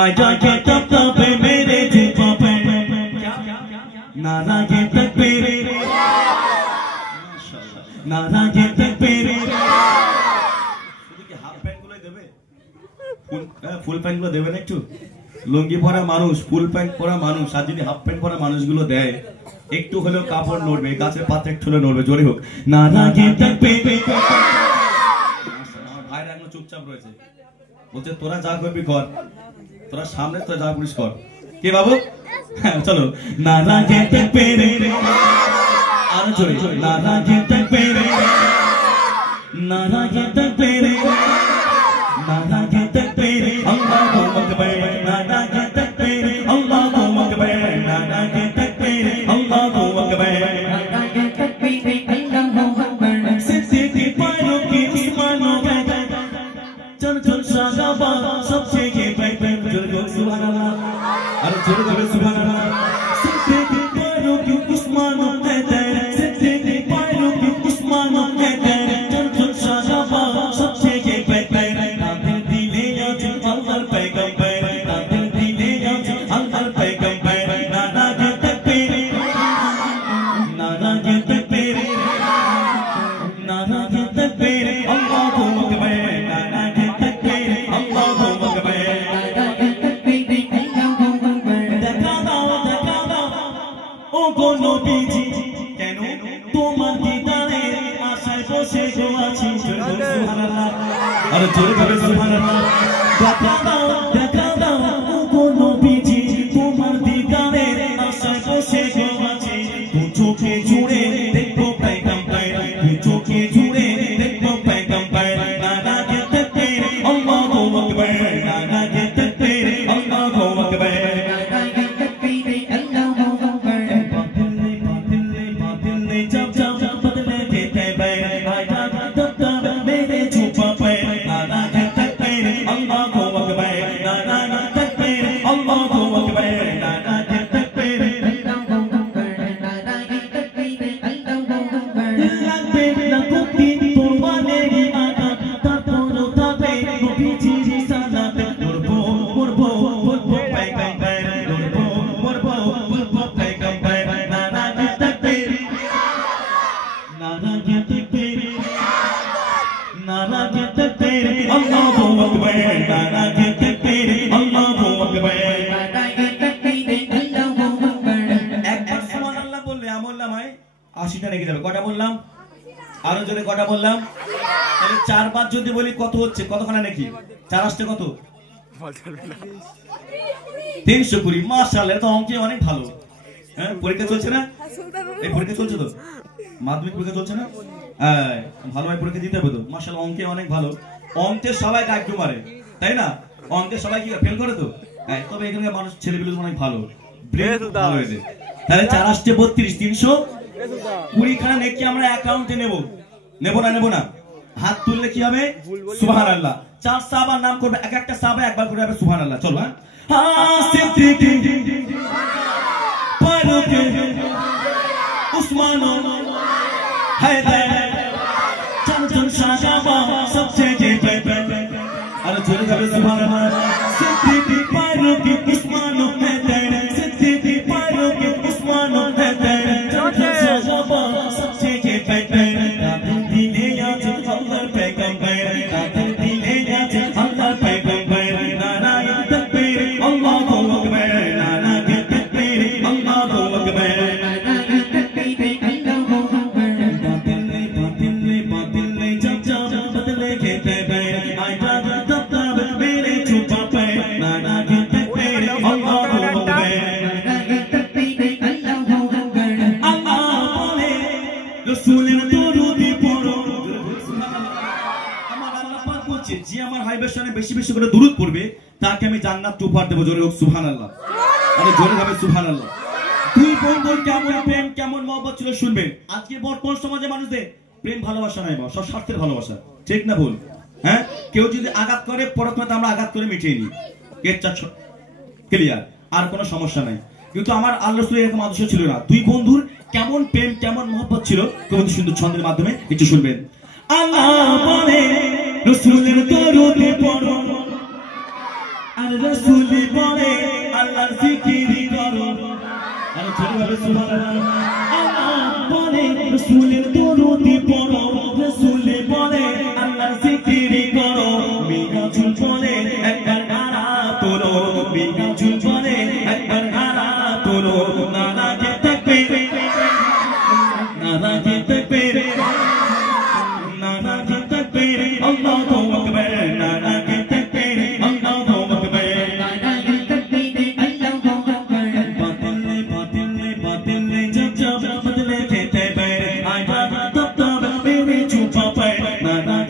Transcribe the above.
आजा के तब तब मेरे जुबा पे नारा के तक पेरे नारा के तक पेरे हाफ প্যান্ট গুলো দেবে ফুল প্যান্ট গুলো দেবে না একটু লুঙ্গি পরা মানুষ ফুল প্যান্ট পরা মানুষ আর যদি হাফ প্যান্ট পরা মানুষগুলো দেয় একটু হলেও কাপড় নড়বে গাছের পাতা একটু হলেও নড়বে জোরে হোক নারা के तक पेरे ভাইরা এখনো চুপচাপ রয়েছে বলছে তোরা যা করবি কর তোরা সামনে তো যা পুলিশ কর কি বাবু চলো নারা के तक पेरे আর জোরে নারা के तक पेरे नारा के तक पेरे नारा के तक पेरे अल्लाहू अकबर नारा के तक पेरे अल्लाहू अकबर नारा के तक पेरे अल्लाहू अकबर नारा के तक पेरे अल्लाहू अकबर सिद्दीक़ पारों की उस्मानों में चल चल शाहबा सबसे के पे जो सुभान अल्लाह अरे जोर जोर सुभान अल्लाह सिद्दीक़ पारों की उस्मानों में सिद्दीक़ पारों की उस्मानों में चल चल शाहबा सबसे के पे नादिल दिले या अल्लाह पैगंबर नादिल दिले या अल्लाह पैगंबर नारा के तक पेरे नारा के तक पेरे नारा के तक पेरे अल्लाहू अकबर नारा के तक पेरे अल्लाहू अकबर नारा के तक पेरे अल्लाहू अकबर দেখা দাও ও গো নবীজি কেন তোমার দিদারে আশায় বসে গো আছি সুবহানাল্লাহ আর জোরে করে সুবহানাল্লাহ দেখা দাও ও গো নবীজি তোমার দিদারে আশায় বসে গো আছি দু চোখে জুড়ে দেখো पैगंबर दु चोखे जुड़े देखो पैगंबर नारा के तक पेरे अल्लाहू अकबर नारा के तक पेरे अल्लाहू अकबर नारा के तक पेरे अल्लाहू अकबर बातिल ने जब बदले के तैबे आया तब तब मेरे जुबा पे नारा के तक पेरे अल्लाहू अकबर नारा के तक पेरे अल्लाहू अकबर नारा के तक पेरे अल्लाहू अकबर नारा के तक पेरे अल्लाहू अकबर লাগবে না কুতি তোমারে আটা তারপরও তবে নবীজির সালাতে পড়বো पैगंबर পড়বো पैगंबर नारा के तक पेरे नारा के तक पेरे नारा के तक पेरे अल्लाहू अकबर नारा के तक पेरे अल्लाहू अकबर नारा के तक पेरे अल्लाहू अकबर একবার সুবহানাল্লাহ বললে আমল নামায় 80টা লেগে যাবে কটা বললাম আরো জোরে কটা বললাম তাহলে চারবার যদি বলি কত হচ্ছে কতখানা নাকি চার আসছে কত 320 মাশাআল্লাহ এটা অঙ্কে অনেক ভালো হ্যাঁ পরীক্ষা চলছে না এই পরীক্ষা চলছে তো মাধ্যমিক পরীক্ষা চলছে না হ্যাঁ ভালোভাবে পরীক্ষা দিতে হবে তো মাশাআল্লাহ অঙ্কে অনেক ভালো অঙ্কে সবাই কাটতে পারে তাই না অঙ্কে সবাই কি ফেল করে তো হ্যাঁ তবে এখানকার মানুষ ছেলেগুলো অনেক ভালো ব্রেন ভালো হয়েছে তাহলে 4 আসছে 32 320 খানা নেকি আমরা অ্যাকাউন্টে নেব না হাত তুললে কি হবে সুবহানাল্লাহ চার সাহাবার নাম করবে এক একটা সাহাবা একবার করে হবে সুবহানাল্লাহ চলো হ্যাঁ সিদ্দিক ফারুক উসমান হায়দার চঞ্চল শাহজাবা সবচেয়ে যে আরে জোরে যাবে সুবহানাল্লাহ সিদ্দিক ফারুক উসমান হায়দার সিদ্দিক ফারুক উসমান হায়দার চঞ্চল শাহজাবা সবচেয়ে যে নাদিল দিলে या अल्लाह पैगंबर नादिल दिले या अल्लाह पैगंबर नारा के तक पेरे अल्लाहू अकबर नारा के तक पेरे अल्लाहू अकबर नारा के तक पेरे अल्लाहू अकबर बातिल ने जब बदले के तैबे आया तब तब मेरे जुबा पे नारा के तक पेरे अल्लाहू अकबर नारा के तक पेरे अल्लाहू अकबर अल्लाह बोले रसूलेर दरूदी पढ़ो আমার আল্লাহ পাক বলছে যে আমার হাবিবের সামনে বেশি বেশি করে দুরূদ পড়বে তাকে আমি জান্নাত উপহার দেব জোরে হোক সুবহানাল্লাহ আরে জোরে হবে সুবহানাল্লাহ দুই বন্ধুর কেমন প্রেম কেমন মহব্বত ছিল শুনবেন আজকে বর্তমান সমাজে মানুষদের প্রেম ভালোবাসা নাই সব স্বার্থের ভালোবাসা ঠিক না ভুল হ্যাঁ কেউ যদি আঘাত করে পরক্ষণে আমরা আঘাত করে মিটিয়ে নিই কেচ্চা ক্লিয়ার আর কোনো সমস্যা নাই কিন্তু আমার আল্লাহ রাসূল এরকম আদর্শ ছিল না দুই বন্ধুর কেমন প্রেম কেমন মহব্বত ছিল কবিতা সুন্দর ছন্দের মাধ্যমে একটু শুনবেন আল্লাহ বলে রাসূলের দরুদ পড়ো জিকির করো আর জোরে সুবহানাল্লাহ আল্লাহ বলে রাসূলের দরুদ পড়ো রাসূল বলে আল্লাহ জিকির করো মিরাজুল বলে একবার নারা তোলো মিরাজুল বলে একবার নারা তোলো নারাকে তাকবীর নারাকে তাকবীর নারাকে তাকবীর আল্লাহু আকবার নারাকে তাকবীর আল্লাহু আকবার নারাকে তাকবীর আল্লাহু আকবার বাতিলে জব বদলে খেতে বের আয় তব তব মেরে চুপা পায় নারাকে